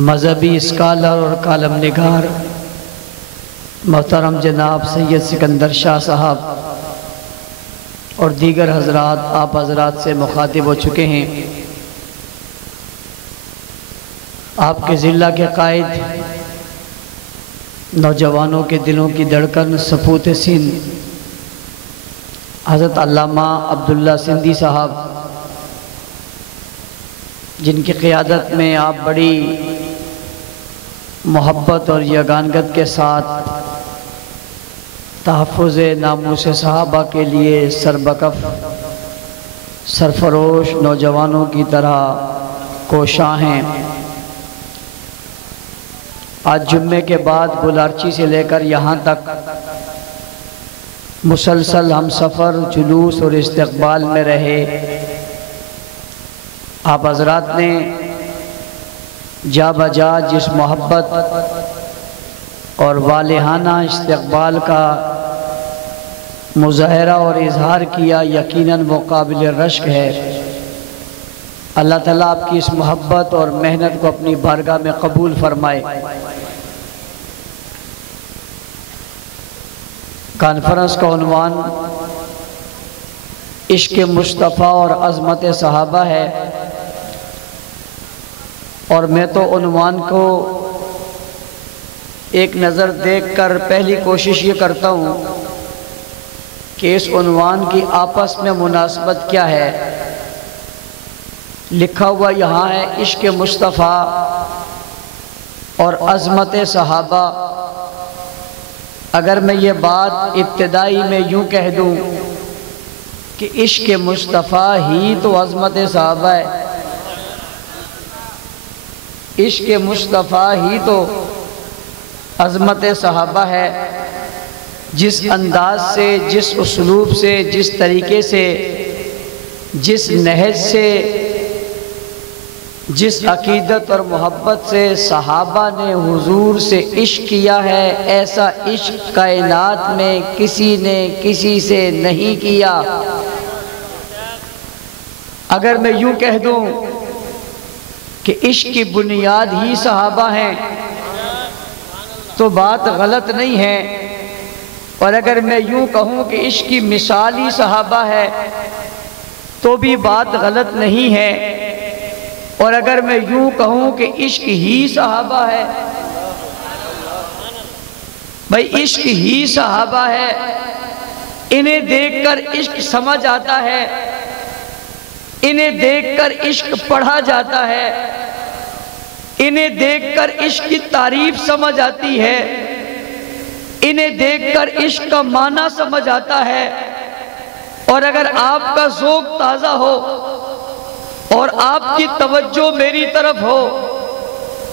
مذہبی اسکالر اور کالم نگار محترم جناب سید سکندر شاہ صاحب اور دیگر حضرات آپ حضرات سے مخاطب ہو چکے ہیں۔ آپ کے ضلع کے قائد، نوجوانوں کے دلوں کی دھڑکن، سپوت سندھ حضرت علامہ عبداللہ سندھی صاحب، جن کی قیادت میں آپ بڑی محبت اور یگانگت کے ساتھ تحفظ ناموس صحابہ کے لیے سربکف سرفروش نوجوانوں کی طرح کوشاں ہیں۔ آج جمعے کے بعد بلارچی سے لے کر یہاں تک مسلسل ہم سفر، جلوس اور استقبال میں رہے۔ آپ حضرات نے جا بجا جس محبت اور والہانہ استقبال کا مظاہرہ اور اظہار کیا، یقیناً وہ قابل رشک ہے۔ اللہ تعالیٰ آپ کی اس محبت اور محنت کو اپنی بارگاہ میں قبول فرمائے۔ کانفرنس کا عنوان عشق مصطفیٰ اور عظمت صحابہ ہے، اور میں تو عنوان کو ایک نظر دیکھ کر پہلی کوشش یہ کرتا ہوں کہ اس عنوان کی آپس میں مناسبت کیا ہے۔ لکھا ہوا یہاں ہے عشق مصطفیٰ اور عظمت صحابہ۔ اگر میں یہ بات ابتدائی میں یوں کہہ دوں کہ عشق مصطفیٰ ہی تو عظمت صحابہ ہے، عشق مصطفیٰ ہی تو عظمت صحابہ ہے، جس انداز سے، جس اسلوب سے، جس طریقے سے، جس نہج سے، جس عقیدت اور محبت سے صحابہ نے حضور سے عشق کیا ہے، ایسا عشق کائنات میں کسی نے کسی سے نہیں کیا۔ اگر میں یوں کہہ دوں کہ عشق کی بنیاد ہی صحابہ ہیں تو بات غلط نہیں ہے، اور اگر میں یوں کہوں کہ عشق کی مثال ہی صحابہ ہے تو بھی بات غلط نہیں ہے، اور اگر میں یوں کہوں کہ عشق ہی صحابہ ہے، بھائی عشق ہی صحابہ ہے، انہیں دیکھ کر عشق سمجھ آتا ہے، انہیں دیکھ کر عشق پڑھا جاتا ہے، انہیں دیکھ کر عشق کی تعریف سمجھ آتی ہے، انہیں دیکھ کر عشق کا معنی سمجھ آتا ہے۔ اور اگر آپ کا ذوق تازہ ہو اور آپ کی توجہ میری طرف ہو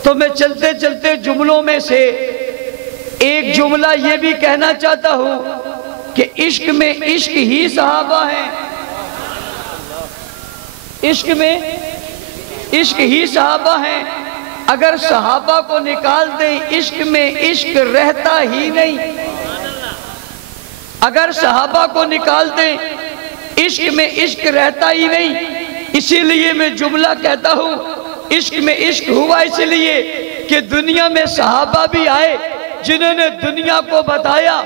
تو میں چلتے چلتے جملوں میں سے ایک جملہ یہ بھی کہنا چاہتا ہوں کہ عشق میں عشق ہی صحابہ ہیں، عشق میں عشق ہی صحابہ ہیں۔ اگر صحابہ کو نکال دیں عشق میں عشق رہتا ہی نہیں، اگر صحابہ کو نکال دیں عشق میں عشق رہتا ہی نہیں۔ اسی لیے میں جملہ کہتا ہوں عشق میں عشق ہوا اس لیے کہ دنیا میں صحابہ بھی آئے جنہوں نے دنیا کو بتایا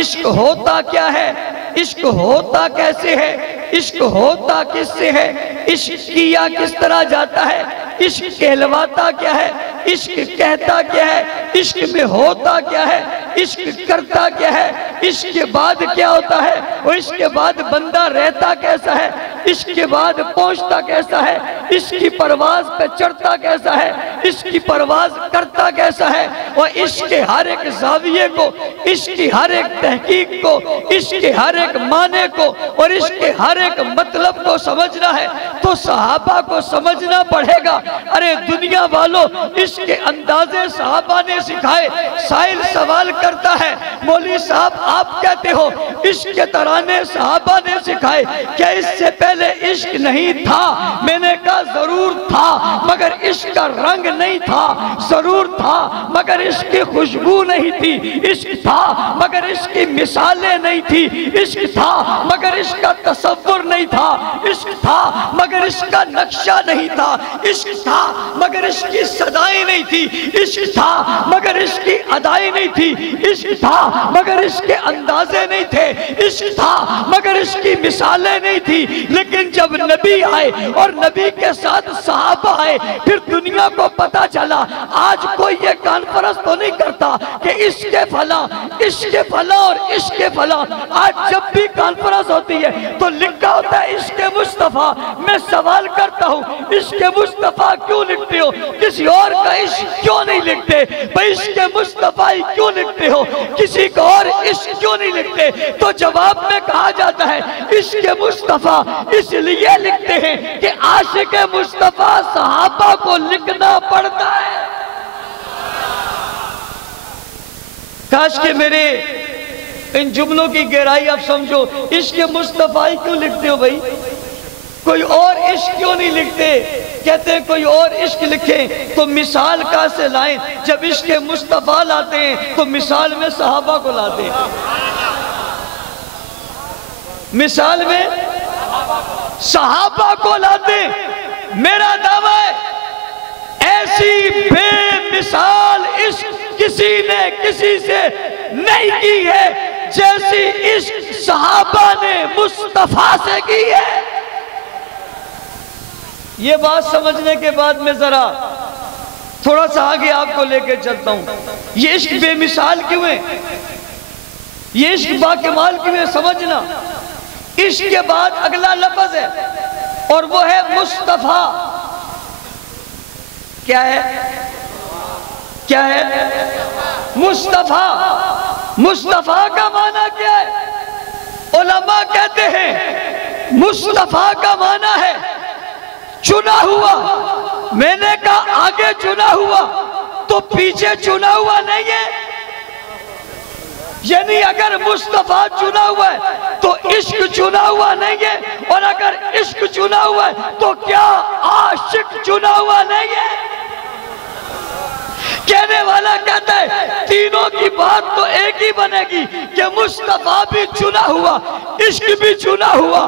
عشق ہوتا کیا ہے، عشق ہوتا کیسے ہے، عشق ہوتا کس سے ہے، عشق کیا کس طرح جاتا ہے، عشق کہلواتا کیا ہے، عشق کہتا کیا ہے، عشق میں ہوتا کیا ہے، عشق کرتا کیا ہے، عشق کے بعد کیا ہوتا ہے، اور عشق کے بعد بندہ رہتا کیسا ہے، عشق کے بعد پہنچتا کیسا ہے، عشق کی پرواز پہ چڑھتا کیسا ہے، عشق کی پرواز کرتا کیسا ہے، اور عشق کے ہر ایک زاویے کو، عشق کی ہر ایک تحقیق کو، عشق کے ہر ایک معنی کو اور عشق کے ہر ایک مطلب کو سمجھنا ہے تو صحابہ کو سمجھنا پڑے گا۔ ارے دنیا والوں، عشق کے اندازے صحابہ نے سکھائے۔ سائل سوال کرتا ہے مولوی صاحب آپ کہتے ہو عشق کے ترانے صحابہ نے سکھائے، کیا اس سے پہلے عشق نہیں تھا؟ میں نے کہا ضرور تھا، مگر عشق کا رنگ نہیں تھا۔ ضرور تھا مگر مگر عشق کی خوشبو نہیں تھی، عشق تھا مگر عشق کی مثالیں نہیں تھی، عشق تھا مگر عشق کا تصور نہیں تھا، عشق تھا مگر عشق کا نقشہ نہیں تھا، عشق تھا مگر عشق کی صدائیں نہیں تھی، عشق تھا مگر عشق کی ادائیں نہیں تھی، عشق تھا مگر عشق کے اندازے نہیں تھے، عشق تھا مگر عشق کی مثالیں نہیں تھی۔ لیکن جب نبی آئے اور نبی کے ساتھ صحابہ آئے، پھر دنیا کو پتا چلا۔ آج کوئی یہ کانفرنس تو نہیں کرتا کہ عشق فلاں، عشق فلاں اور عشق فلاں۔ آج جب بھی کانفرنس ہوتی ہے تو لکھا ہوتا ہے عشق مصطفیٰ۔ میں سوال کرتا ہوں، عشق مصطفیٰ کیوں لکھتے ہو؟ کسی اور کا عشق کیوں نہیں لکھتے؟ بھئی عشق مصطفیٰ کیوں لکھتے ہو؟ کسی کا اور عشق کیوں نہیں لکھتے؟ تو جواب میں کہا جاتا ہے عشق مصطفیٰ اس لیے لکھتے ہیں کہ عاشق مصطفیٰ صحابہ کو لکھنا پڑتا ہے۔ کاش کہ میرے ان جملوں کی گہرائی آپ سمجھو۔ عشق مصطفیٰ کیوں لکھتے ہو بھائی؟ کوئی اور عشق کیوں نہیں لکھتے؟ کہتے ہیں کوئی اور عشق لکھیں تو مثال کہاں سے لائیں؟ جب عشق مصطفیٰ لاتے ہیں تو مثال میں صحابہ کو لاتے ہیں، مثال میں صحابہ کو لاتے ہیں۔ میرا دعویٰ ہے ایسی بے مثال عشق کسی نے کسی سے نہیں کی ہے جیسی عشق صحابہ نے مصطفیٰ سے کی ہے۔ یہ بات سمجھنے کے بعد میں ذرا تھوڑا سا آگے آپ کو لے کے چلتا ہوں۔ یہ عشق بے مثال کیوں ہے؟ یہ عشق با کمال کیوں ہے؟ سمجھنا، عشق کے بعد اگلا لفظ ہے اور وہ ہے مصطفیٰ۔ کیا ہے؟ کیا ہے؟ مصطفیٰ۔ مصطفیٰ کا معنی کیا ہے؟ علماء کہتے ہیں مصطفیٰ کا معنی ہے چنا ہوا۔ میں نے کہا آگے چنا ہوا تو پیچھے چنا ہوا نہیں ہے؟ یعنی اگر مصطفیٰ چنا ہوا ہے تو عشق چنا ہوا نہیں ہے، اور اگر عشق چنا ہوا ہے تو کیا عاشق چنا ہوا نہیں ہے؟ کہنے والا کہتا ہے تینوں کی بات تو ایک ہی بنے گی کہ مصطفیٰ بھی چنا ہوا، عشق بھی چنا ہوا،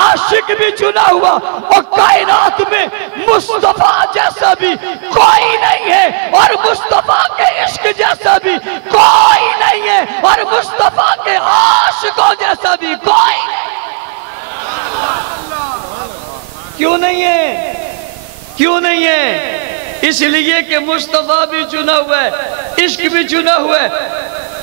عاشق بھی چنا ہوا، اور کائنات میں مصطفیٰ جیسا بھی کوئی نہیں ہے، اور مصطفیٰ کے عشق جیسا بھی کوئی نہیں ہے، اور مصطفیٰ کے عاشقوں جیسا بھی کوئی نہیں۔ کیوں نہیں ہے؟ کیوں نہیں ہے؟ اس لیے کہ مصطفیٰ بھی چنا ہوا ہے، عشق بھی چنا ہوا ہے،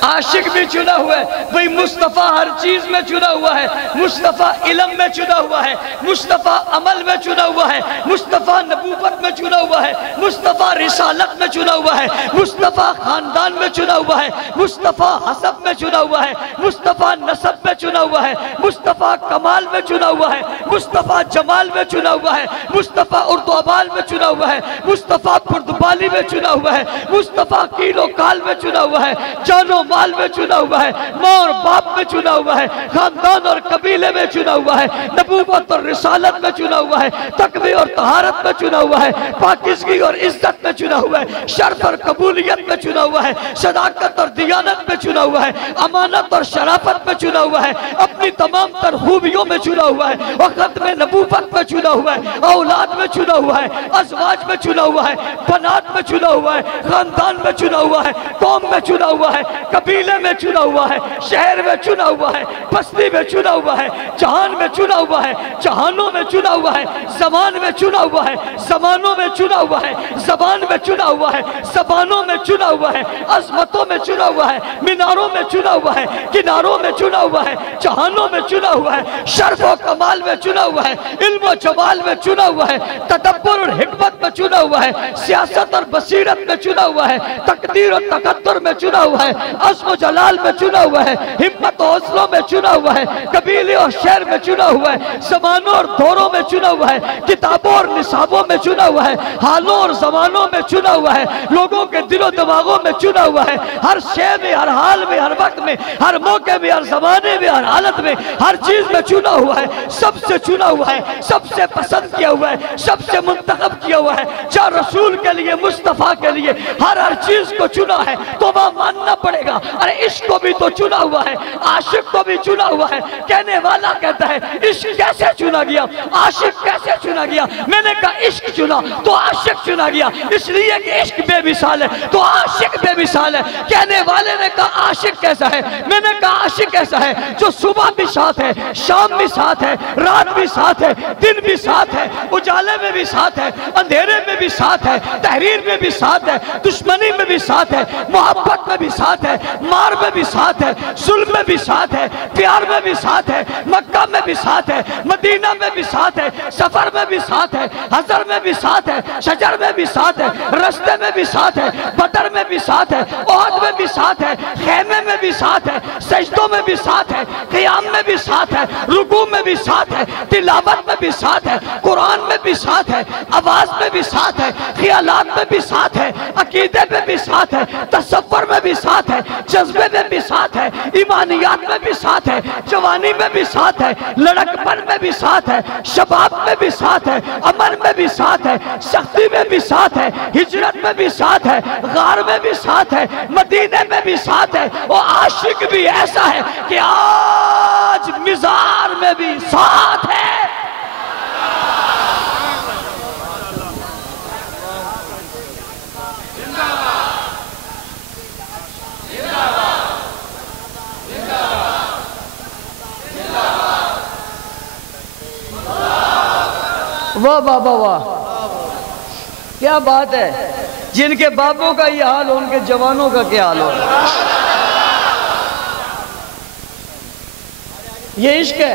عاشق بھی چنا ہوا ہے۔ بھئی مصطفیٰ ہر چیز میں چنا ہوا ہے۔ مصطفیٰ علم میں چنا ہوا ہے، مصطفیٰ عمل میں چنا ہوا ہے، مصطفیٰ نبوت میں چنا ہوا ہے، مصطفیٰ رسالت میں چنا ہوا ہے، مصطفیٰ خاندان میں چنا ہوا ہے، مصطفیٰ حسب میں چنا ہوا ہے، مصطفیٰ نسب میں چنا ہوا ہے، مصطفیٰ کمال میں چنا ہوا ہے، مصطفیٰ جمال میں چنا ہوا ہے، مصطفیٰ اردو ابال میں چنا ہوا ہے، مصطفیٰ پردبالی میں چنا ہوا ہے، مصطفیٰ کیل و کال میں چنا ہوا ہے، جان و مال میں چنا ہوا ہے، ماں اور باپ میں چنا ہوا ہے، خاندان اور قبیلے میں چنا ہوا ہے، نبوت اور رسالت میں چنا ہوا ہے، تقوی اور طہارت میں چنا ہوا ہے، پاکیزگی اور عزت میں چنا ہوا ہے، شرف اور قبولیت میں چنا ہوا ہے، صداقت اور دیانت میں چنا ہوا ہے، امانت اور شرافت میں چنا ہوا ہے، اپنی تمام تر خوبیوں میں چنا ہوا ہے، اور ختم نبوت میں چنا ہوا ہے، اولاد میں چنا ہوا ہے، ازواج میں چنا ہوا ہے، بنات میں چنا ہوا ہے، خاندان میں چنا ہوا ہے، قوم میں چنا ہوا ہے، قبیلے میں چنا ہوا ہے، شہر میں چنا ہوا ہے، بستی میں چنا ہوا ہے، جہان میں چنا ہوا ہے، جہانوں میں چنا ہوا ہے، زمان میں چنا ہوا ہے، زمانوں میں چنا ہوا ہے، زبان میں چنا ہوا ہے، زبانوں میں چنا ہوا ہے، عظمتوں میں چنا ہوا ہے، میناروں میں چنا ہوا ہے، کناروں میں چنا ہوا ہے، جہانوں میں چنا ہوا ہے، شرف و کمال میں چنا ہوا ہے، علم و جمال میں چنا ہوا ہے، تدبر اور حکمت میں چنا ہوا ہے، سیاست اور بصیرت میں چنا ہوا ہے، تقدیر اور تقدیر तकद्दुर में चुना हुआ है, अज़्म व जलाल में चुना हुआ है, हिम्मत और हौसलों में चुना हुआ है, कबीले और शहर में चुना हुआ है, ज़मानों और दौरों में चुना हुआ है, किताबों और निसाबों में चुना हुआ है, हालों और ज़मानों में चुना हुआ है, लोगों के दिलों दिमागों में चुना हुआ है, हर शय में, हर हाल में, हर वक्त में, हर मौके में, हर ज़माने में, हर हालत में, हर चीज़ में चुना हुआ है, सबसे चुना हुआ है, सबसे पसंद किया हुआ है, सबसे मुंतखब किया हुआ है। चाहे रसूल के लिए, मुस्तफ़ा के लिए हर चीज़ को चुना है तो वह मानना पड़ेगा। अरे इश्क को भी तो चुना हुआ है, आशिक को भी चुना हुआ है। कहने वाला कहता है इश्क कैसे चुना गया, आशिक कैसे चुना गया? मैंने कहा इश्क चुना तो आशिक चुना गया, इसलिए कि इश्क बेमिसाल है तो आशिक बेमिसाल है। कहने वाले ने कहा आशिक कैसा है? मैंने कहा आशिक ऐसा है जो सुबह भी साथ है, शाम भी साथ है, रात भी साथ है, दिन भी साथ है, उजाले में भी साथ है, अंधेरे में भी साथ है, तहरीर में भी साथ है, दुश्मनी में भी साथ है, मोहब्बत में भी साथ है, मार में भी साथ है, जुल्म में भी साथ है, प्यार में भी साथ है, मक्का में भी साथ है, मदीना में भी साथ है, सफर में भी साथ है, हजर में भी साथ है, शजर में भी साथ है, रस्ते में भी साथ है, बदर में भी साथ है, ओहद में भी साथ है, खेमे में भी साथ है, सजदों में भी साथ है, क़ियाम में भी साथ है, रुकू में भी साथ है, तिलावत में भी साथ है, कुरान में भी साथ है, आवाज में भी साथ है, ख्यालात में भी साथ है, अकीदे में भी साथ है, तसव्वुर में भी साथ है, जज्बे में भी साथ है, ईमानियात में भी साथ है, जवानी में भी साथ है, लड़कपन में भी साथ है, शबाब में भी साथ है, अमन में भी साथ है, सख्ती में भी साथ है, हिजरत में भी साथ है, गार में भी साथ है, मदीने में भी साथ है। और आशिक भी ऐसा है कि आज मिज़ार में भी साथ है। वाह बाबा वाह, क्या बात है। जिनके बापों का ये हाल हो उनके जवानों का क्या हाल हो। ये इश्क है,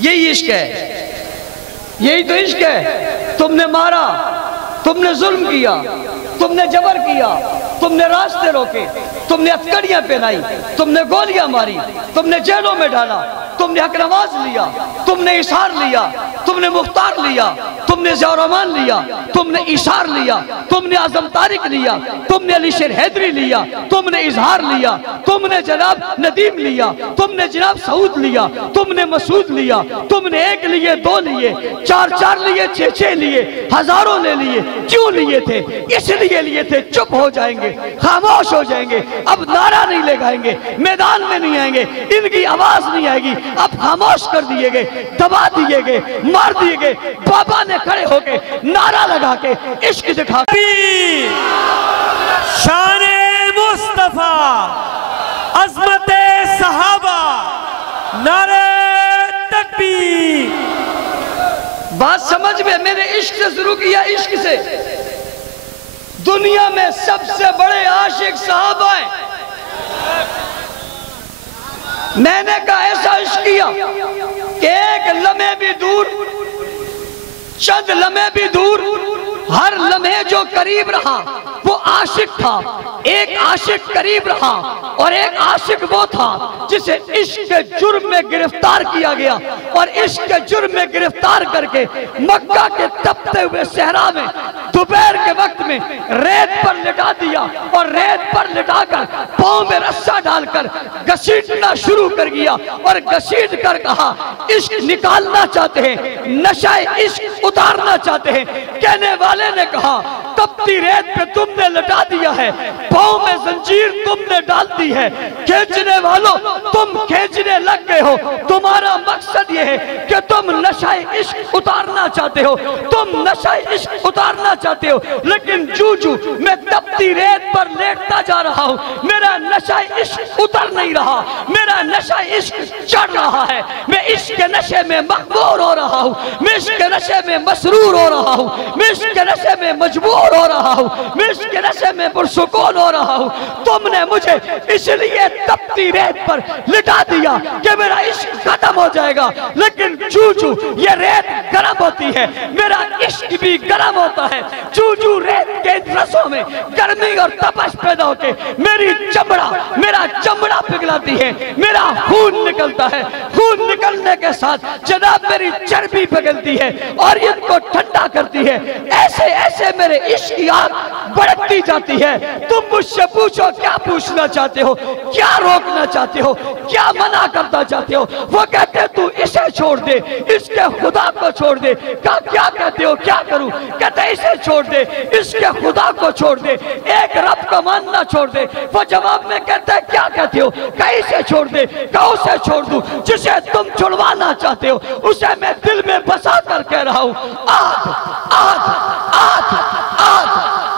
यही इश्क है, यही तो इश्क है। तुमने मारा, तुमने जुल्म किया, तुमने जबर किया, तुमने रास्ते रोके, तुमने हथकड़ियां पहनाई, तुमने गोलियां मारी, तुमने जेलों में डाला, तुमने हक नवाज लिया, तुमने इशार लिया, तुमने मुख्तार लिया, तुमने ज़ौरमान लिया, तुमने इशार लिया, तुमने आज़म तारिक लिया, तुमने अली शेर हैदरी लिया, तुमने इजहार लिया, तुमने जनाब नदीम लिया, तुमने जनाब सऊद लिया, तुमने मसूद लिया, तुमने एक लिए, दो लिए, चार चार लिए, छह छह लिए, हजारों ले लिए। क्यों लिए थे? इसलिए लिए थे चुप हो जाएंगे, खामोश हो जाएंगे, अब नारा नहीं लगाएंगे, मैदान में नहीं आएंगे, इनकी आवाज नहीं आएगी, अब खामोश कर दिए गए, दबा दिए गए, मार दिए गए। बाबा ने खड़े होके नारा लगा के इश्क दिखा, शान मुस्तफा, अज़मत सहाबा, नारे तकबीर। बात समझ में, मैंने इश्क से शुरू किया, इश्क से। दुनिया में सबसे बड़े आशिक सहाबा हैं। मैंने कहा ऐसा इश्क किया कि एक लम्हे भी दूर, चंद लम्हे भी दूर, हर लम्हे जो करीब रहा वो आशिक था। एक आशिक करीब रहा और एक आशिक वो था जिसे इश्क के जुर्म में गिरफ्तार किया गया और इश्क के जुर्म में गिरफ्तार करके मक्का के तपते हुए सहरा में दोपहर के वक्त में रेत पर लिटा दिया और रेत पर लिटाकर पांव में रस्सा डालकर घसीटना शुरू कर दिया और घसीट कर कहा इश्क निकालना चाहते हैं, नशा इश्क उतारना चाहते हैं। कहने वाले ने कहा तपती रेत पे तुमने लटा दिया है, पांव में जंजीर तुमने डाल दी है, खींचने वालों तुम खींचने लग गए हो। तुम्हारा मकसद ये है कि तुम नशा इश्क उतारना चाहते हो, तुम नशा इश्क उतारना चाहते हो, लेकिन जूझू मैं तपती रेत पर लेटता जा रहा हूं, मेरा नशा इश्क उतर नहीं रहा, मेरा नशा इश्क चढ़ रहा है। मैं इश्क के नशे में मकबूर हो रहा हूं, मैं इश्क के नशे में मसरूर हो रहा हूं, मैं इश्क के नशे में मजबूर हो रहा हूं, मैं इश्क के नशे में पुरसुकून हो रहा हूं। तुमने मुझे इसलिए तपती रेत पर लिटा दिया कि मेरा इश्क खत्म हो जाएगा, लेकिन जूझू ये रेत गर्म होती है, मेरा इश्क भी गर्म होता है। जूझू रेत के नसों में गर्मी और तपश पैदा होके मेरा चमड़ा पिघलाती है, मेरा खून निकलता है। खून निकलने के साथ जनाब मेरी चर्बी पिघलती है और इनको ठंडा करती है। ऐसे ऐसे मेरे इश्क की आग बढ़ती जाती है। तुम मुझसे पूछो क्या पूछना चाहते हो, क्या रोकना चाहते हो, क्या मना करना चाहते हो। वो कहते तू इसे छोड़ दे, इसके खुदा को छोड़ दे। क्या कहते हो, क्या करूं? कहते इसे छोड़ दे, इसके खुदा को छोड़ दे, एक रब को मानना छोड़ दे। वो जवाब में कहते हैं क्या कहते हो? कहीं से छोड़ दे, कहीं से छोड़ दूं। जिसे तुम छुड़वाना चाहते हो उसे मैं दिल में बसा कर कह रहा हूं, आग आग आग आग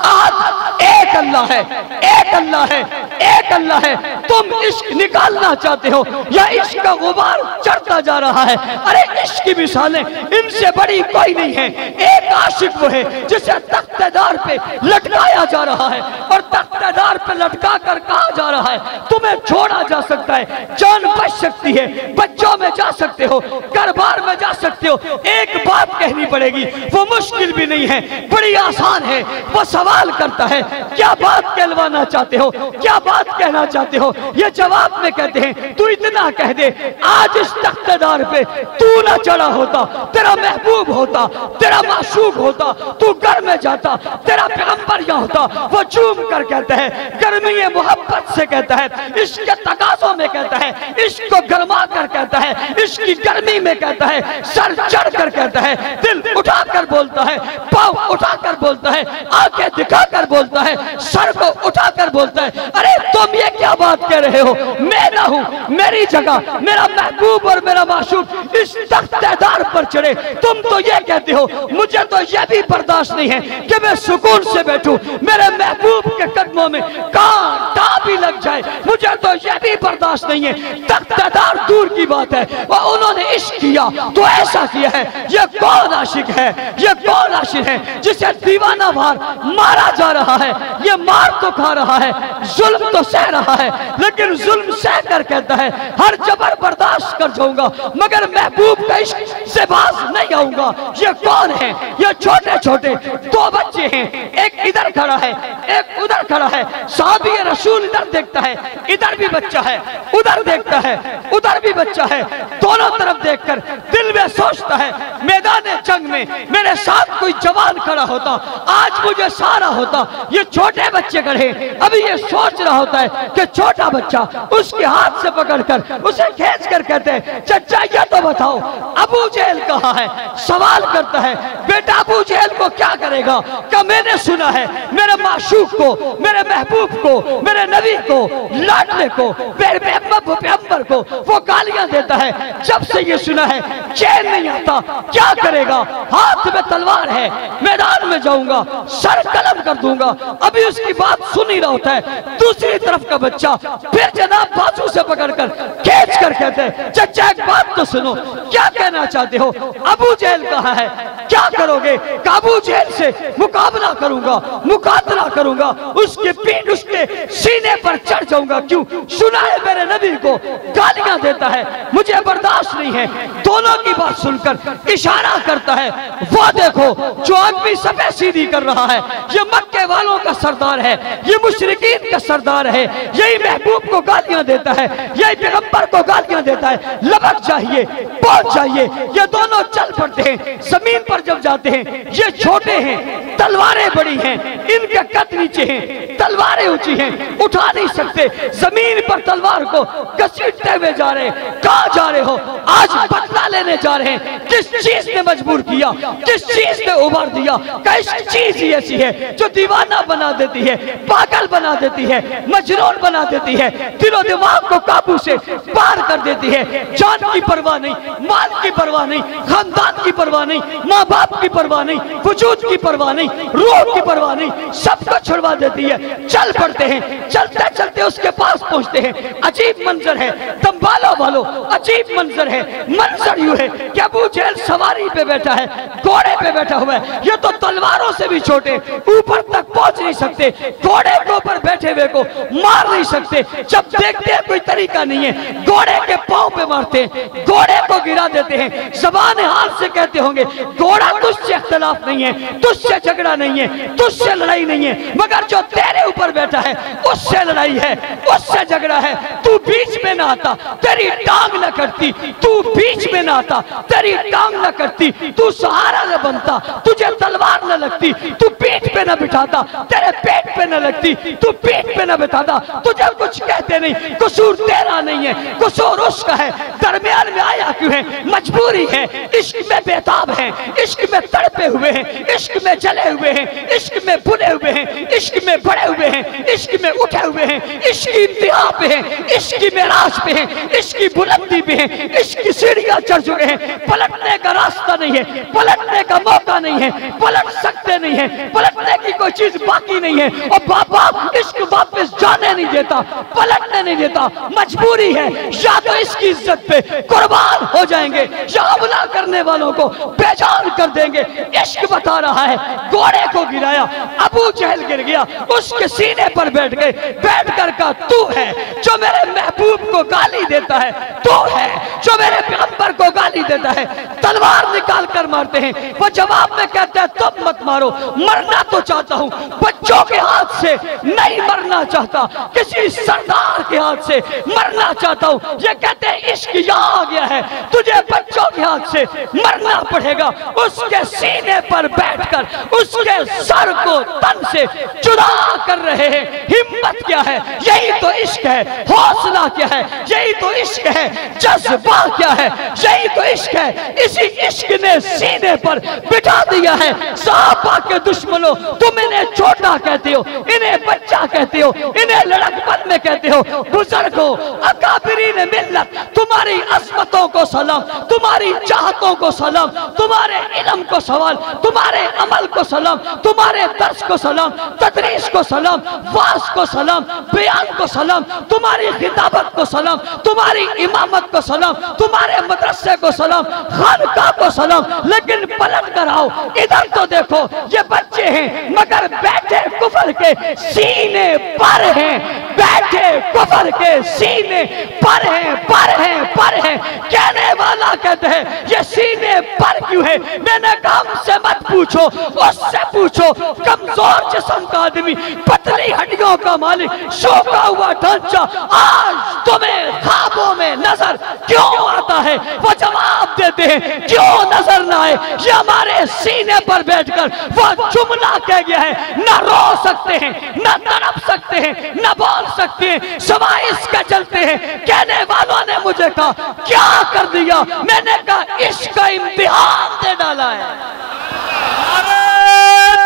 आग। एक अल्लाह है, एक अल्लाह है, एक अल्लाह है। तुम इश्क निकालना चाहते हो या इश्क का गुबार चढ़ता जा रहा है। अरे इश्क की मिसालें इनसे बड़ी कोई नहीं है। एक आशिक वो है जिसे तख्तेदार पे लटकाया जा रहा है और तख्तेदार पे लटका कर कहा जा रहा है तुम्हें छोड़ा जा सकता है, जान बच सकती है, बच्चों में जा सकते हो, घर-बार में जा सकते हो। एक बात कहनी पड़ेगी, वो मुश्किल भी नहीं है, बड़ी आसान है। वो सवाल करता है क्या बात कहलवाना चाहते हो, क्या बात कहना चाहते हो। ये जवाब में कहते हैं तू इतना कह दे, आज इस तख्तेदार पे तू ना चढ़ा होता, तेरा महबूब होता, तेरा माशूक होता, तू घर में जाता, तेरा पैगंबर यहाँ होता। वो चूम कर कहता है, गर्मी मोहब्बत से कहता है, इश्क के तकाज़ों में कहता है, इश्क को गरमा कर कहता है, इश्क की गर्मी में कहता है, सर चढ़ कर कहता है, दिल उठा कर बोलता है, पाँव उठा कर बोलता है, आंखें दिखा कर बोलता है, सर को उठा कर बोलता है। अरे तुम ये क्या बात कह रहे हो? मैं ना हूं, मेरी जगह मेरा महबूब और मेरा माशूक इस तख्तेदार पर चढ़े। तुम तो ये कहते हो, मुझे तो ये भी बर्दाश्त नहीं है कि मैं सुकून से बैठूं, मेरे महबूब के कदमों में कांटा भी लग जाए, मुझे तो ये भी बर्दाश्त नहीं है। तख्तेदार दूर की बात है, और उन्होंने इश्क किया तो ऐसा किया है। ये कौन आशिक है, ये कौन आशिक है जिसे दीवाना मारा जा रहा है। ये मार तो खा रहा है, जुल्म तो सह रहा है, लेकिन जुल्म सह कर कहता है हर जबर बर्दाश्त कर जाऊंगा मगर महबूब का इश्क से बाज नहीं आऊंगा। ये कौन है? ये छोटे छोटे दो बच्चे हैं, एक इधर खड़ा है, एक उधर खड़ा है। साहबी रसूल इधर देखता है, इधर भी बच्चा है, उधर देखता है, उधर भी बच्चा है। दोनों तरफ देखकर दिल में सोचता है मैदान जंग में मेरे साथ कोई जवान खड़ा होता, आज मुझे सारा होता। ये छोटे बच्चे खड़े, अभी ये सोच रहा होता है कि छोटा बच्चा उसके हाथ से पकड़कर उसे खींच कर कहते हैं चचा ये तो बताओ अबू जहल कहाँ है। सवाल करता है बेटा अबू जहल को क्या करेगा? क्या मैंने सुना है मेरे माशूक को, मेरे महबूब को, मेरे नबी को, लाडले को, पैगंबर को वो गालियां देता है। जब से ये सुना है चैन नहीं आता, क्या करेगा? हाथ में तलवार है, मैदान में जाऊंगा, सर कलम कर दूंगा। अभी उसकी बात सुन ही रहा होता है, दूसरी तरफ का बच्चा फिर जनाब बाजू से पकड़कर खींच कर कहते हैं चचा एक बात तो सुनो, क्या कहना चाहते हो? अबू जहल कहाँ है? क्या करोगे? अबू जहल से मुकाबला करूंगा, मुकाबला करूंगा, उसकी पीठ उसके सीने पर चढ़ जाऊंगा। क्यों? सुना है मेरे नबी को गालियां देता है, मुझे बर्दाश्त नहीं है। दोनों की बात सुनकर इशारा करता है, वो देखो जो आदमी सफेद सीधी कर रहा है, ये मक्के वालों का सरदार है, ये मुशरिकीन का सरदार है, यही महबूब को गालियां देता है, यही पैगंबर को गालियां देता है। लपक जाइए, पहुंच जाइए। ये दोनों चल पड़ते हैं, जमीन पर जब जाते हैं ये छोटे हैं, तलवारें बड़ी हैं, इनके कद नीचे हैं, तलवारें ऊंची हैं, उठा नहीं सकते। जमीन पर तलवार को घसीटते हुए जा रहे हैं। कहां जा रहे हो? आज बदला लेने जा रहे हैं। किस चीज ने मजबूर किया, किस चीज ने उभार दिया? किस चीज ही ऐसी है जो दीवाना बना देती है, पागल बना देती है, मजनून बना देती है, दिलो दिमाग को काबू से पार कर देती है। जान की परवाह नहीं, माल की परवाह नहीं, खानदान की परवाह नहीं, माँ बाप की परवाह नहीं, वजूद की परवाह नहीं, रूह की परवाह नहीं, सबको छुड़वा देती है। चल पड़ते हैं, चलते चलते उसके पास पहुंचते हैं। अजीब मंजर है, तंबालो वालों, अजीब मंजर है। मंजर यूं है कि अबू जहल सवारी पे बैठा है, घोड़े पे बैठा हुआ है। ये तो तलवारों से भी छोटे, ऊपर तक पहुंच नहीं सकते, घोड़े के ऊपर बैठे बैठे हुए को मार नहीं सकते, जब देखते हैं कोई तरीका नहीं है घोड़े के पांव पे मारते हैं, घोड़े को गिरा देते हैं। ज़बान हाल से कहते होंगे घोड़ा तुझसे इख्तिलाफ नहीं है, तुझसे झगड़ा नहीं है, तुझसे लड़ाई नहीं है, मगर जो तेरे ऊपर बैठा है उससे लड़ाई है, उससे झगड़ा है। तू बीच में ना आता, तेरी टांग न करती, तू बीच में ना आता, तेरी टांग न करती, तू सहारा न बनता, तुझे तलवार न लगती, तू पीठ पे न बिठाता, तेरे पेट पे न लगती, तू पीठ पे न बिठाता, तुझे कुछ कहते नहीं, कसूर तेरा नहीं है, कसूर उसका है। दरमियान में आया क्यों है? मजबूरी है, इश्क में बेताब है, इश्क में तड़पे हुए हैं, इश्क में जले हुए हैं, इश्क में बुने हुए हैं, इश्क में बड़े हुए हैं, इश्क में उठे हुए हैं, इश्क की इंतहा पे हैं, इश्क की मेराज पे हैं, इश्क की बुलंदी पे हैं, इश्क की सीढ़ियां चढ़ चुके हैं। पलटने का रास्ता नहीं है, पलटने का मौका नहीं है, पलट सकते नहीं है, पलटने की कोई चीज बाकी नहीं है। और बाबा इश्क वापस जाने नहीं देता, पलटने नहीं देता, मजबूरी है, या तो इसकी इज्जत पे कुर्बान हो जाएंगे या हमला करने वालों को बेजान कर देंगे। इश्क बता रहा है, घोड़े को गिराया, अबू जहल गिर गया, उसके सीने पर बैठ गए, बैठ कर का तू है जो मेरे महबूब को गाली देता है, तू है जो मेरे पैगंबर को गाली देता है। तलवार निकाल कर मारते हैं, वो जवाब में कहता है तुम मत मारो, मरना तो चाहता हूं, बच्चों के हाथ से नहीं मरना चाहता, किसी सरदार के हाथ से मरना चाहता हूं। ये कहते हैं इश्क यहाँ आ गया है, तुझे बच्चों के हाथ से मरना पड़ेगा। उसके सीने पर बैठकर उसके सर को तन से जुदा कर रहे हैं। हिम्मत क्या है? यही तो इश्क है। हौसला क्या है? यही तो इश्क है। जज्बा क्या है? यही तो इश्क है। इसी इश्क ने सीने पर बिठा दिया है। सहाबा के दुश्मनों, तुम इन्हें छोटा कहते हो, इन्हें बच्चा कहते हो, इन्हें लड़कपन में कहते हो। बुजुर्गों, अकाबिरीन मिल्लत, तुम्हारी अज़मतों को सलाम, तुम्हारी चाहतों को सलाम, तुम्हारे इल्म को सवाल, तुम्हारे अमल को सलाम, तुम्हारे दर्स को सलाम, तदरीस को सलाम, वास को सलाम, बयान को सलाम, तुम्हारी खिताबत को सलाम, तुम्हारी इमामत को सलाम, तुम्हारे मदरसे को सलाम, खानका को सलाम। लेकिन पलट कर आओ, इधर तो देखो, ये बच्चे हैं मगर बैठे कुफर के सीने पर हैं, बैठे कुफर के सीने पर हैं, पर हैं, पर हैं। कहने वाला कहते हैं ये सीने पर क्यों है? मैंने कहा हमसे मत पूछो, उससे पूछो। कमजोर जिस्म का आदमी, पतली हड्डियों का मालिक, शोका हुआ ढांचा, आज तुम्हें ख्वाबों में नजर क्यों आता है? वो जवाब देते हैं क्यों नजर ना आए? ये हमारे सीने पर बैठकर वो जुमला कह गया है, न रो सकते हैं, न तड़प सकते हैं, न बोल सकते हैं, सिवाय इसके चलते हैं। कहने वालों ने मुझे कहा क्या कर दिया? मैंने कहा इश्क का इम्तिहान दे डाला है।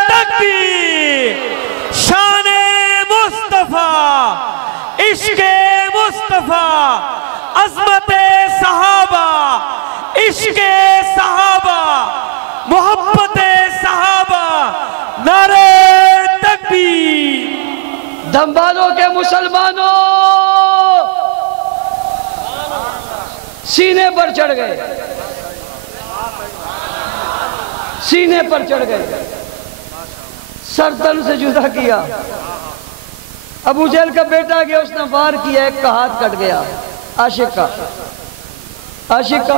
तकबीर, शाने मुस्तफा, इश्क़े मुस्तफा, अज़मते सहाबा, इश्क़े सहाबा, मोहब्बते सहाबा, नारे तकबीर। धम्बालों के मुसलमानों, सीने पर चढ़ गए, सीने पर चढ़ गए, सरतन से जुदा किया। अबू जहल का बेटा गया, उसने वार किया, एक का हाथ कट गया, आशिक का, आशिक का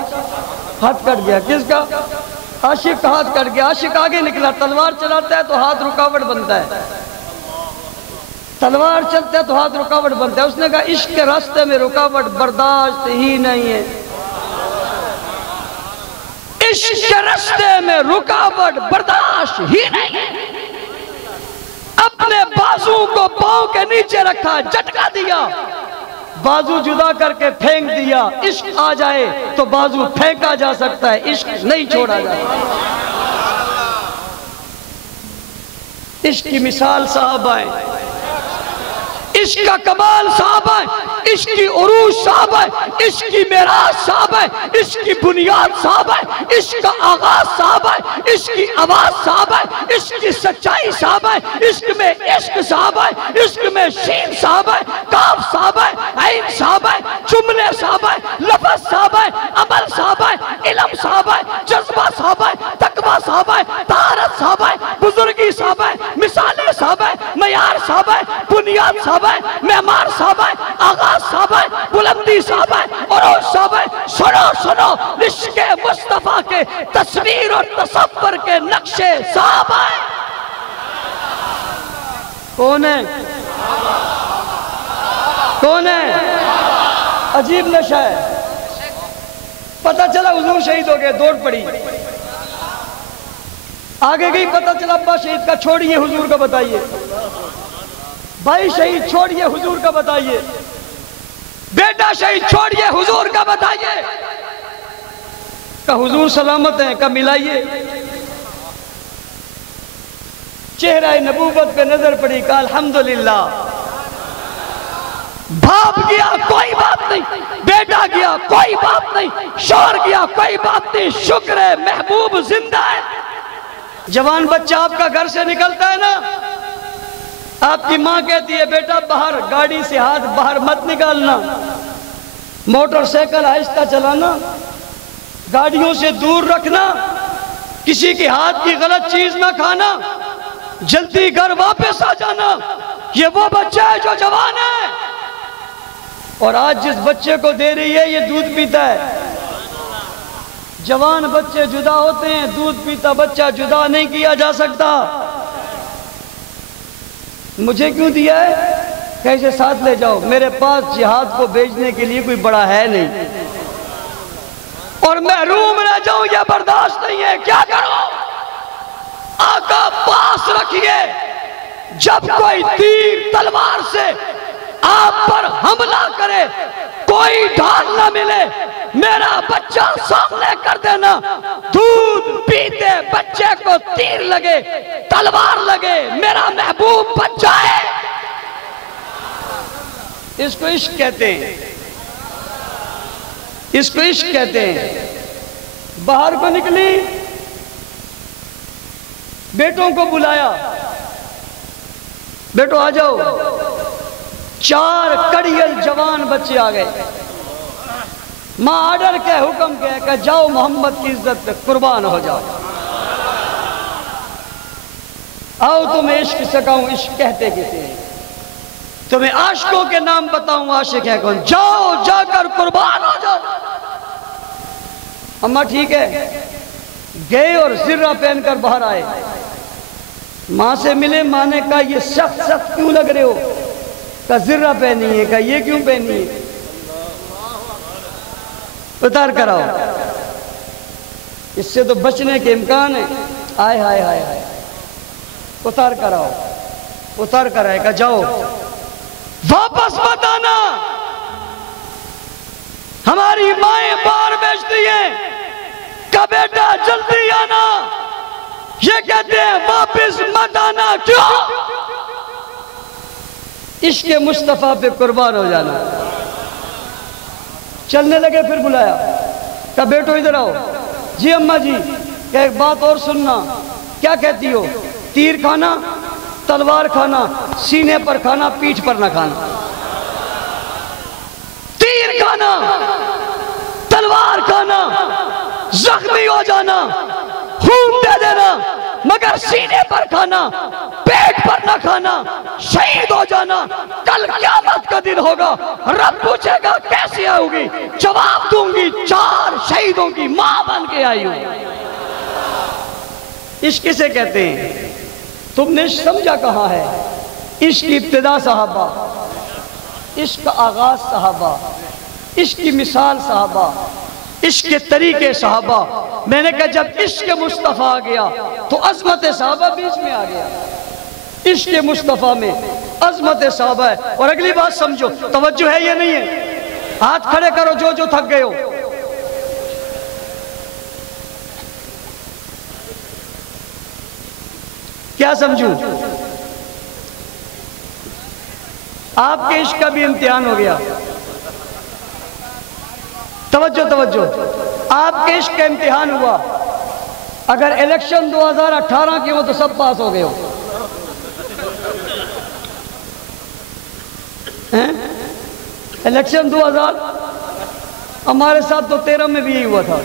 हाथ कट गया। किसका? आशिक का हाथ कट गया। आशिक आगे निकला, तलवार चलाता है तो हाथ रुकावट बनता है, तलवार चलता है तो हाथ रुकावट बनता है। उसने कहा इश्क के रास्ते में रुकावट बर्दाश्त ही नहीं है, इश्क के रास्ते में रुकावट बर्दाश्त ही नहीं है। अपने बाजू को पांव के नीचे रखा, झटका दिया, बाजू जुदा करके फेंक दिया। इश्क आ जाए तो बाजू फेंका जा सकता है, इश्क नहीं छोड़ा जा सकता। इश्क की मिसाल साहबा है, इश्क का कमाल साहबा है, इश्क की उरूज साहबा है, इश्क की मेराज साहबा है, इश्क की बुनियाद साहबा है, इश्क का आगाज साहबा है, इश्क की आवाज साहबा है, इश्क की सच्चाई साहबा है, इश्क में इश्क साहबा है, इश्क में शीन साहबा है, काफ साहबा है, ऐन साहबा है, जुमले साहबा है, लफ्ज़ साहबा है, अमल साहबा है, इल्म साहबा है, जज्बा साहबा है, तकवा مرتبہ صحابہ ہے، طہارت صحابہ ہے، بزرگی صحابہ ہے، مثالیں صحابہ ہے، معیار صحابہ ہے، بنیاد صحابہ ہے، معمار صحابہ ہے، آغاز صحابہ ہے، بلندی صحابہ ہے، عروج صحابہ ہے۔ سنو سنو، عشق مصطفیٰ کے تصویر اور تصور کے نقشے صحابہ ہے۔ کون ہے؟ کون ہے؟ عجیب نشہ ہے۔ پتہ چلا حضور شہید ہو گئے، دوڑ پڑی، آگے گئی، پتہ چلا ابا شہید کا، چھوڑیے حضور کا بتائیے، بھائی شہید چھوڑیے حضور کا بتائیے، بیٹا شہید چھوڑیے حضور کا بتائیے، کہ حضور سلامت ہیں، کہ ملائیے۔ چہرہ نبوت پہ نظر پڑی، کہا الحمدللہ، باپ گیا کوئی بات نہیں، بیٹا گیا کوئی بات نہیں، شوہر گیا کوئی بات نہیں، شکر ہے محبوب زندہ ہے۔ جوان بچہ آپ کا گھر سے نکلتا ہے نا، آپ کی ماں کہتی ہے بیٹا باہر گاڑی سے ہاتھ باہر مت نکالنا، موٹر سائیکل آہستہ چلانا، گاڑیوں سے دور رکھنا، کسی کے ہاتھ کی غلط چیز نہ کھانا، جلدی گھر واپس آ جانا۔ یہ وہ بچہ ہے جو جوان ہے، اور آج جس بچے کو دے رہی ہے یہ دودھ پیتا ہے۔ جوان بچے جدا ہوتے ہیں، دودھ پیتا بچہ جدا نہیں کیا جا سکتا۔ مجھے کیوں دیا ہے؟ کیسے ساتھ لے جاؤ، میرے پاس جہاد کو بیچنے کے لیے کوئی بڑا ہے نہیں، اور محروم رہ جاؤں یہ برداشت نہیں ہے۔ کیا کرو؟ آقا پاس رکھیے، جب کوئی تیر تلوار سے آپ پر حملہ کرے، کوئی ڈھال نہ ملے، میرا بچہ سامنے کر دینا۔ دودھ پیتے بچے کو تیر لگے، تلوار لگے، میرا محبوب بچہ ہے۔ اس کو عشق کہتے ہیں، اس کو عشق کہتے ہیں۔ باہر کو نکلی، بیٹوں کو بلایا، بیٹو آ جاؤ۔ 4 کڑیل جوان بچے آ گئے۔ ماں آرڈر کے حکم کے کہ جاؤ محمد کی عزت پہ قربان ہو جاؤ، آؤ تمہیں عشق سکھاؤں، عشق کہتے کسے ہیں، تمہیں عاشقوں کے نام بتاؤں، عاشق ہے کون، جاؤ جا کر قربان ہو جاؤ۔ اماں ٹھیک ہے، گئے اور زرہ پہن کر باہر آئے، ماں سے ملے، ماں نے کہا یہ سخت سخت کیوں لگ رہے ہو؟ کہا زرہ پہنی ہے۔ کہا یہ کیوں پہنی ہے؟ اتار کر آؤ، اس سے تو بچنے کے امکان ہے۔ آئے ہائے ہائے ہائے، اتار کر آؤ، اتار کر آئے۔ کہا جاؤ واپس مت آنا، ہماری مائیں بار بیچتی ہیں، کہا بیٹا جلدی آنا۔ یہ کہتے ہیں واپس مت آنا، کیوں؟ عشق مصطفیٰ پہ قربان ہو جانا۔ چلنے لگے، پھر بلایا، کہا بیٹو ادھر آؤ۔ جی اماں جی، کہ ایک بات اور سننا۔ کیا کہتی ہو؟ تیر کھانا، تلوار کھانا، سینے پر کھانا، پیٹھ پر نہ کھانا۔ تیر کھانا، تلوار کھانا، زخمی ہو جانا، خون دے دینا، مگر سینے پر کھانا، پیٹ پر نہ کھانا، شہید ہو جانا۔ کل قیامت کا دن ہوگا، رب پوچھے گا کیسے آؤ گی؟ جواب دوں گی 4 شہیدوں کی ماں بن کے آئی ہوں۔ عشق کسے کہتے ہیں؟ تم نے سمجھا کہاں ہے؟ عشق کی ابتدا صحابہ، عشق کا آغاز صحابہ، عشق کی مثال صحابہ، عشق کے طریقے صحابہ۔ میں نے کہا جب عشق مصطفیٰ آ گیا تو عظمت صحابہ بیچ میں آ گیا۔ عشق مصطفیٰ میں عظمت صحابہ ہے۔ اور اگلی بات سمجھو، توجہ ہے یا نہیں ہے؟ ہاتھ کھڑے کرو جو تھک گئے ہو۔ کیا سمجھوں؟ آپ کے عشق کا بھی امتحان ہو گیا۔ توجہ، آپ کے عشق کا امتحان ہوا۔ اگر الیکشن 2018 کی ہو تو سب پاس ہو گئے ہو۔ الیکشن 2000 ہمارے ساتھ تو 13 میں بھی یہی ہوا تھا۔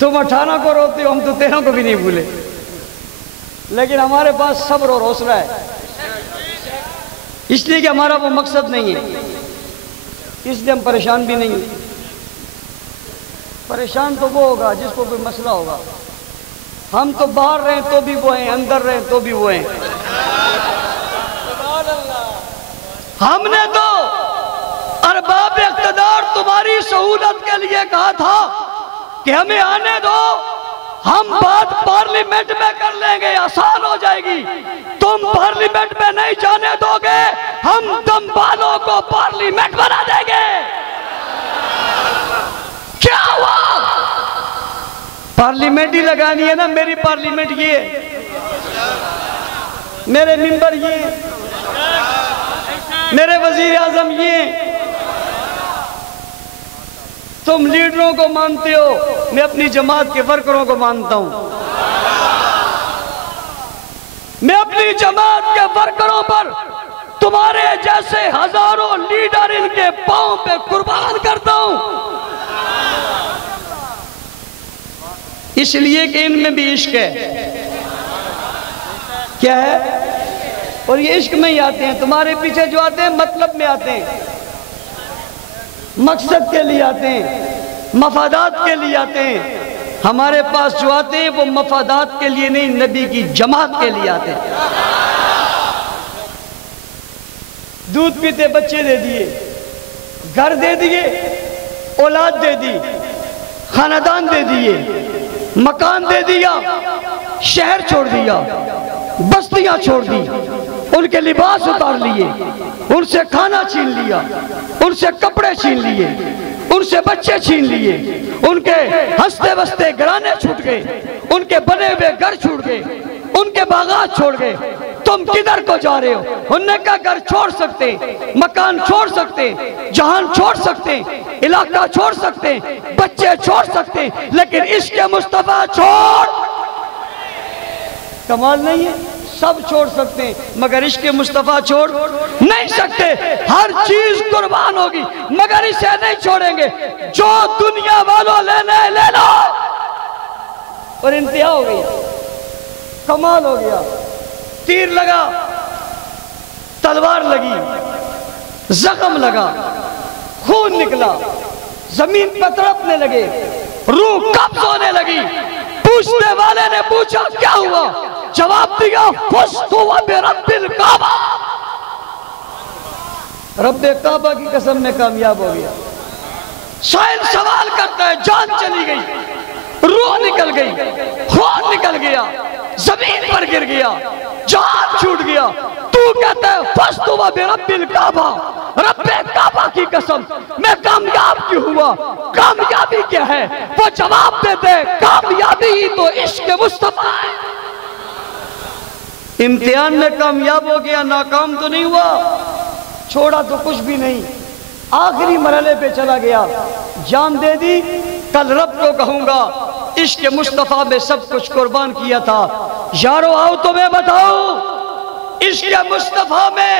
तुम 18 को रोते हो, हम तो 13 को भी नहीं भूले, लेकिन हमारे पास सब्र और हौसला है, इसलिए कि हमारा वो मकसद नहीं है, इसलिए हम परेशान भी नहीं हैं। परेशान तो वो होगा जिसको कोई मसला होगा। हम तो बाहर रहें तो भी वो हैं, अंदर रहें तो भी वो हैं। हमने तो अरबाब इख्तिदार तुम्हारी सहूलत के लिए कहा था कि हमें आने दो, हम बात पार्लियामेंट में कर लेंगे, आसान हो जाएगी। तुम पार्लियामेंट में नहीं जाने दोगे, हम दमबालों को पार्लियामेंट बना देंगे। क्या हुआ? पार्लियामेंट ही लगानी है ना। मेरी पार्लियामेंट ये, मेरे मिंबर ये, मेरे वजीर आजम ये। तुम लीडरों को मानते हो, मैं अपनी जमात के वर्करों को मानता हूं। मैं अपनी जमात के वर्करों पर तुम्हारे जैसे हजारों लीडर इनके पांव पे कुर्बान करता हूं, इसलिए कि इनमें भी इश्क है। क्या है? और ये इश्क में ही आते हैं। तुम्हारे पीछे जो आते हैं मतलब में आते हैं, मकसद के लिए आते हैं, मफादात के लिए आते हैं। हमारे पास जो आते हैं वो मफादात के लिए नहीं, नबी की जमात के लिए आते हैं। दूध पीते बच्चे दे दिए, घर दे दिए, औलाद दे दी, खानदान दे दिए, मकान दे दिया, शहर छोड़ दिया, बस्तियां छोड़ दी, उनके लिबास उतार लिए, उनसे खाना छीन लिया, उनसे कपड़े छीन लिए, उनसे बच्चे छीन लिए, उनके हंसते बसते घराने छूट गए, उनके बने हुए घर छूट गए, उनके बागात छोड़ गए। तुम किधर को जा रहे हो? उनने कहा घर छोड़ सकते, मकान छोड़ सकते, जहान छोड़ सकते, इलाका छोड़ सकते, बच्चे छोड़ सकते, लेकिन इसके मुस्तफा छोड़। कमाल नहीं है? सब छोड़ सकते हैं मगर इसके मुस्तफा छोड़ नहीं सकते। हर चीज कुर्बान होगी मगर इसे नहीं छोड़ेंगे। जो दुनिया वालों लेने ले लो। और इंतहा हो गई, कमाल हो गया। तीर लगा, तलवार लगी, जख्म लगा, खून निकला, जमीन पर तड़पने लगे, रूह कब्ज होने लगी। पूछने वाले ने पूछा क्या हुआ? जवाब दिया फुस्तु बिरब्बिल काबा, रब्बे काबा की कसम में कामयाब हो गया। साहिल सवाल करता है, जान चली गई, रूह निकल गई, खून निकल गया, जमीन पर गिर गया, जान छूट गया। तू कहता है फुस्तु बिरब्बिल काबा, रब्बे काबा की कसम मैं कामयाब क्यों हुआ? कामयाबी क्या है? वो जवाब देते कामयाबी ही तो इश्क मुस्तफा है। इम्तिहान में कामयाब हो गया, नाकाम तो नहीं हुआ, छोड़ा तो कुछ भी नहीं, आखिरी मरहले पे चला गया, जान दे दी। कल रब को कहूंगा इश्क मुस्तफा में सब कुछ कुर्बान किया था। यारो आओ तो मैं बताऊं, इश्क मुस्तफा में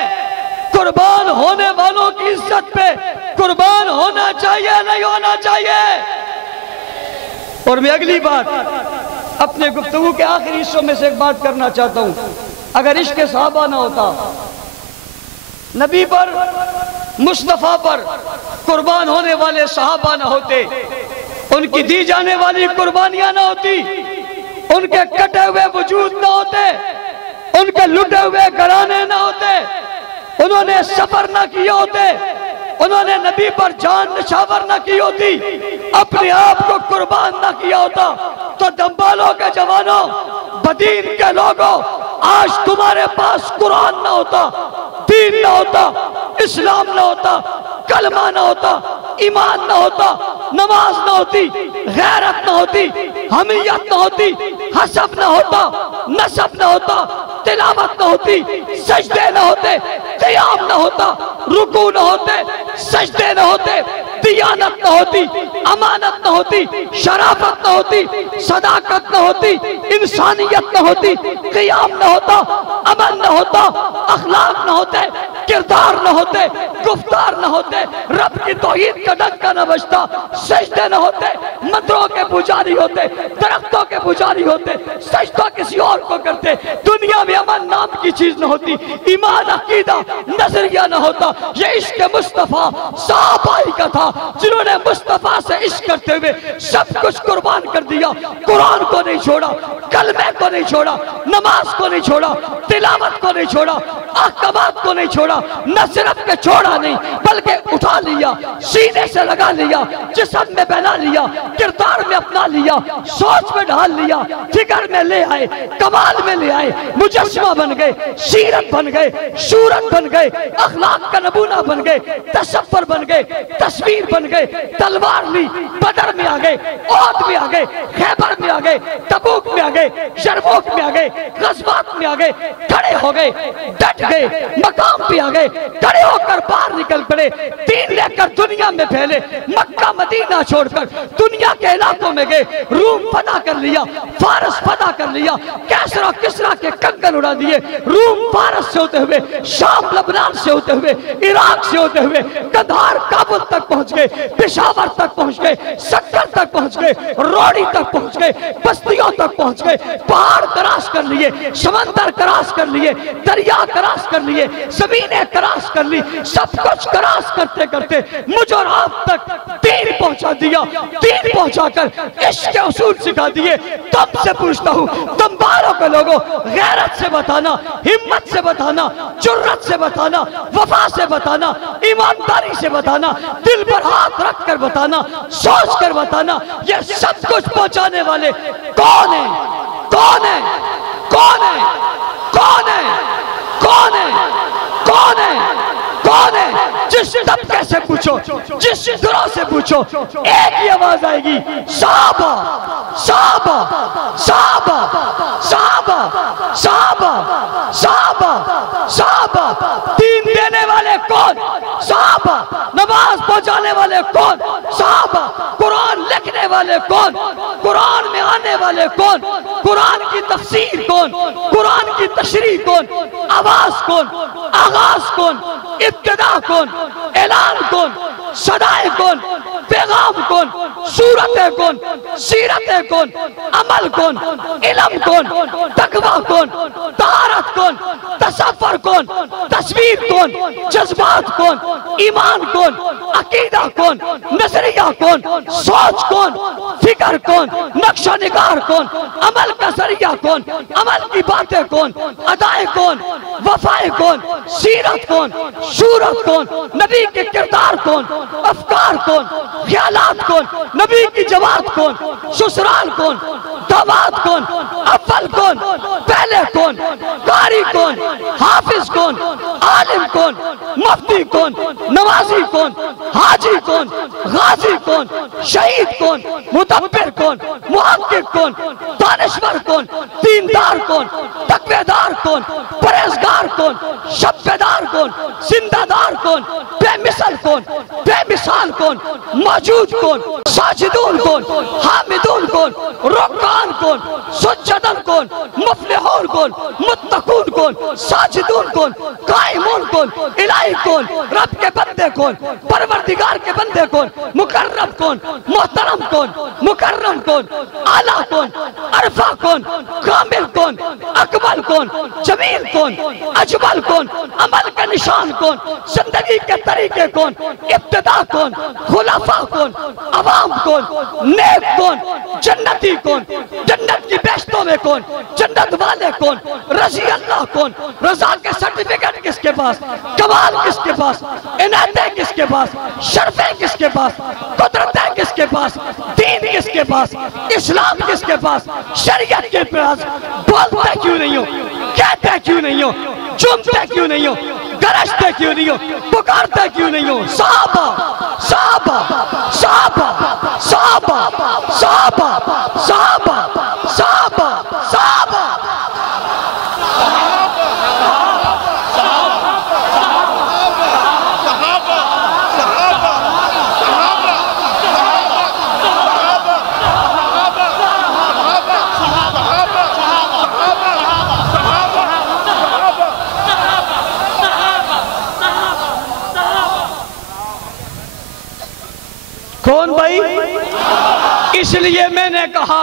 कुर्बान होने वालों की इज्जत पे कुर्बान होना चाहिए नहीं होना चाहिए? और मैं अगली बात अपने गुफ्तगू के आखिरी हिस्सों में से एक बात करना चाहता हूं। अगर इश्क सहाबा ना होता, नबी पर मुस्तफा पर कुर्बान होने वाले सहाबा ना होते, उनकी दी जाने वाली कुर्बानियां ना होती, उनके कटे हुए वजूद ना होते, उनके लुटे हुए घराने ना होते, उन्होंने सफर ना किए होते, उन्होंने नबी पर जान निछावर ना की होती, अपने आप को कुर्बान ना किया होता, तो दंबालों के जवानों, बदीन के लोगों, आज तुम्हारे पास कुरान ना होता, दीन ना होता, इस्लाम ना होता, कलमा ना होता, ईमान ना होता, नमाज ना होती, गैरत ना होती, हमीयत ना होती, हसब ना होता, नसब ना होता, तिलावत ना होती, सजदे ना होते, क़ियाम ना होता, रुकू ना होते, सजदे ना होते, दियानत ना होती, अमानत ना होती, शराफत ना होती, सदाकत ना होती, इंसानियत ना होती, क़ियाम ना होता, अमन ना होता, अखलाक ना होते, کردار نہ ہوتے، گفتار نہ ہوتے، رب کی توحید کا ڈنکا نہ بجتا، سجدے نہ ہوتے، مندروں کے پجاری ہوتے، درختوں کے پجاری ہوتے، سجدہ کسی اور کو کرتے، دنیا میں امن نام کی چیز نہ ہوتی، ایمان عقیدہ نظریہ نہ ہوتا۔ یہ عشق مصطفیٰ صحابہ کا تھا جنہوں نے مصطفیٰ سے عشق کرتے ہوئے سب کچھ قربان کر دیا، قرآن کو نہیں چھوڑا، کلمے کو نہیں چھوڑا، نماز کو نہیں چھوڑا، تلاوت کو نہیں چھوڑا، احکامات کو نہیں چھوڑا، نہ صرف کہ چھوڑا نہیں بلکہ اٹھا لیا، سینے سے لگا لیا، جسم میں بنا لیا، کردار میں اپنا لیا، سوچ میں ڈھال لیا، فکر میں لے آئے، کمال میں لے آئے، مجسمہ بن گئے، سیرت بن گئے، صورت بن گئے، اخلاق کا نمونہ بن گئے، تصور بن گئے، تصویر بن گئے، تلوار لی، بدر میں آگئے، احد میں آگئے، خیبر میں آگئے، تبوک میں آگئے، یرموک میں آگئے، غزوات میں آگئے، کھڑے ہو گئے، ڈٹ گئے، مقام پہ آگئے، کھڑے ہو کر باہر نکل پڑے، دین لے کر دنیا میں پھیلے، مکہ مدینہ چھوڑ کر دنیا کے علاقوں میں گئے، روم فتح کر لیا، فارس فتح کر لیا، کیسر و کسرا کے کنگن اڑا دیے، روم فارس سے ہوتے ہوئے، شام لبنان سے ہوتے ہوئے، عراق سے ہوتے ہوئے، قندھار کابل تک پہنچ گئے، پشاور تک پہنچ گئے، سکر تک پہنچ گئے، روڑی تک پہنچ گئے، بستیوں تک پہنچ گئے، پہاڑ کراس کر لیے، سمندر کراس کر لیے، دریا کراس کر لیے، زمینیں کراس کر لی، سب کچھ کراس کرتے کرتے مجھ اور آپ تک دین پہنچا دیا، دین پہنچا کر عشق کے اصول سکھا دیے۔ تم سے پوچھتا ہوں، تم باروں کے لوگوں، غیرت سے بتانا، ہمت سے بتانا، جرت سے بتانا، وفا سے بتانا، ایمانداری سے بتانا، دل پر ہاتھ رکھ کر بتانا، سوچ کر بتانا، یہ سب کچھ پہنچانے والے کون ہیں؟ کون ہیں؟ کون ہیں؟ کون ہیں؟ کون ہیں؟ کون ہیں؟ کون ہے؟ جس طبقے سے پوچھو، جس گروہ سے پوچھو، ایک ہی آواز آئے گی، صحابہ، صحابہ، صحابہ، صحابہ، صحابہ، صحابہ، صحابہ۔ دین دینے والے کون؟ صحابہ۔ نماز پہنچانے والے کون؟ صحابہ۔ قرآن لکھنے والے کون؟ قرآن میں آنے والے کون؟ قرآن کی تفسیر کون؟ قرآن کی تشریح کون؟ آواز کون؟ آغاز کون؟ ابتدا کون؟ اعلان کون؟ صدائے کون؟ پیغام کون؟ صورتیں کون؟ سیرتیں کون؟ عمل کون؟ علم کون؟ تقویٰ کون؟ طہارت کون؟ تصور کون؟ تصویر کون؟ جذبات کون؟ ایمان کون؟ عقیدہ کون؟ نظریہ کون؟ سوچ کون؟ فکر کون؟ نقش و نگار کون؟ عمل کا ذریعہ کون؟ عمل کی باتیں کون؟ ادائے کون؟ وفائے کون؟ سیرت کون؟ صورت کون؟ نبی کے کردار کون؟ افکار کون؟ خیالات کون؟ نبی کی جواب کون؟ سسرال کون؟ دعوات کون؟ اول کون؟ پہلے کون؟ قاری کون؟ حافظ کون؟ عالم کون؟ مفتی کون؟ نمازی کون؟ حاجی کون؟ غازی کون؟ شہید کون؟ مدبر کون؟ محقق کون؟ دانشور کون؟ دیندار کون؟ تقویدار کون؟ پرہیزگار کون؟ شبیدار کون؟ زندہ دار کون؟ بے مثل کون؟ بے مثال کون؟ موجود کون؟ ساجدون کون؟ حامدون کون؟ رکعان کون؟ سجدن کون؟ مفلحون کون؟ متقون کون؟ ساجدون کون؟ قائمون کون؟ الہی کون؟ رب کے بندے کون؟ پروردگار کے بندے کون؟ مکرم کون؟ محترم کون؟ مکرم کون؟ اعلیٰ کون؟ عرفہ کون؟ کامل کون؟ اکمل کون؟ جمیل کون؟ اجمل کون؟ عمل کا نشان کون؟ زندگی کے طریقے کون؟ ابتدا کون؟ خلافہ کون؟ عوام کون؟ نیک کون؟ جنتی کون؟ جنت کی بہشتوں میں کون؟ جنت والے کون؟ رضی اللہ کون؟ رضا کے سرٹیفکیٹ کس کے پاس؟ کمال کس کے پاس؟ عنایتیں کس کے پاس؟ شرفیں کس کے پاس؟ قدرتیں کس کے پاس؟ دین کس کے پاس؟ اسلام کس کے پاس؟ شریعت کے پاس؟ بولتے کیوں نہیں ہو؟ کہتے کیوں نہیں ہو؟ چومتے کیوں نہیں ہو؟ گرجتے کیوں نہیں ہو؟ پکارتے کیوں نہیں ہو؟ صحابہ، صحابہ، صحابہ، صحابہ، صحابہ، صحابہ، صحابہ، صحابہ۔ کون بھائی؟ اس لیے میں نے کہا،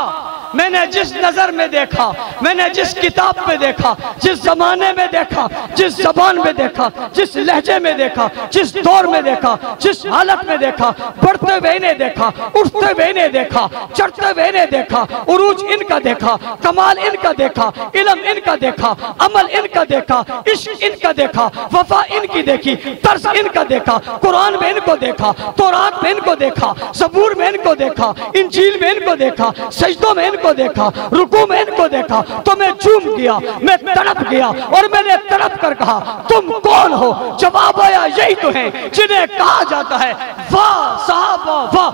میں نے جس نظر میں دیکھا، میں نے جس کتاب میں دیکھا، جس زمانے میں دیکھا، جس زبان میں دیکھا، جس لہجے میں دیکھا، جس دور میں دیکھا، جس حالت میں دیکھا، بڑھتے ہوئے انہیں دیکھا، اٹھتے ہوئے انہیں دیکھا، چڑھتے ہوئے انہیں دیکھا، عروج ان کا دیکھا، کمال ان کا دیکھا، علم ان کا دیکھا، عمل ان کا دیکھا، عشق ان کا دیکھا، وفا ان کی دیکھی، طرز ان کا دیکھا، قرآن میں ان کو دیکھا، تورات میں ان کو دیکھا، زبور میں ان کو دیکھا، انجیل میں ان کو دیکھا، سجدوں میں ان کو دیکھا، رکوع میں ان کو دیکھا، تو میں جھوم گیا، میں تڑپ گیا، اور میں نے تڑپ کر کہا تم کون ہو؟ جواب آیا یہی تو ہیں جنہیں کہا جاتا ہے واہ صحابہ واہ،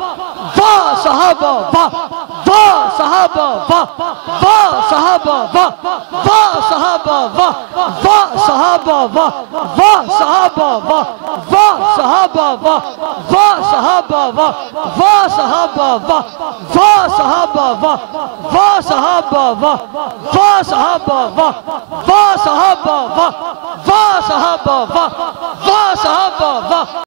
واہ صحابہ واہ، واہ صحابہ واہ، واہ صحابہ واہ، واہ صحابہ واہ، واہ صحابہ واہ، واہ صحابہ واہ، واہ صحابہ واہ، واہ صحابہ واہ، واہ صحابہ واہ، واہ صحابہ واہ، واہ صحابہ واہ، واہ صحابہ واہ، واہ صحابہ واہ، واہ صحابہ واہ، واہ صحابہ واہ۔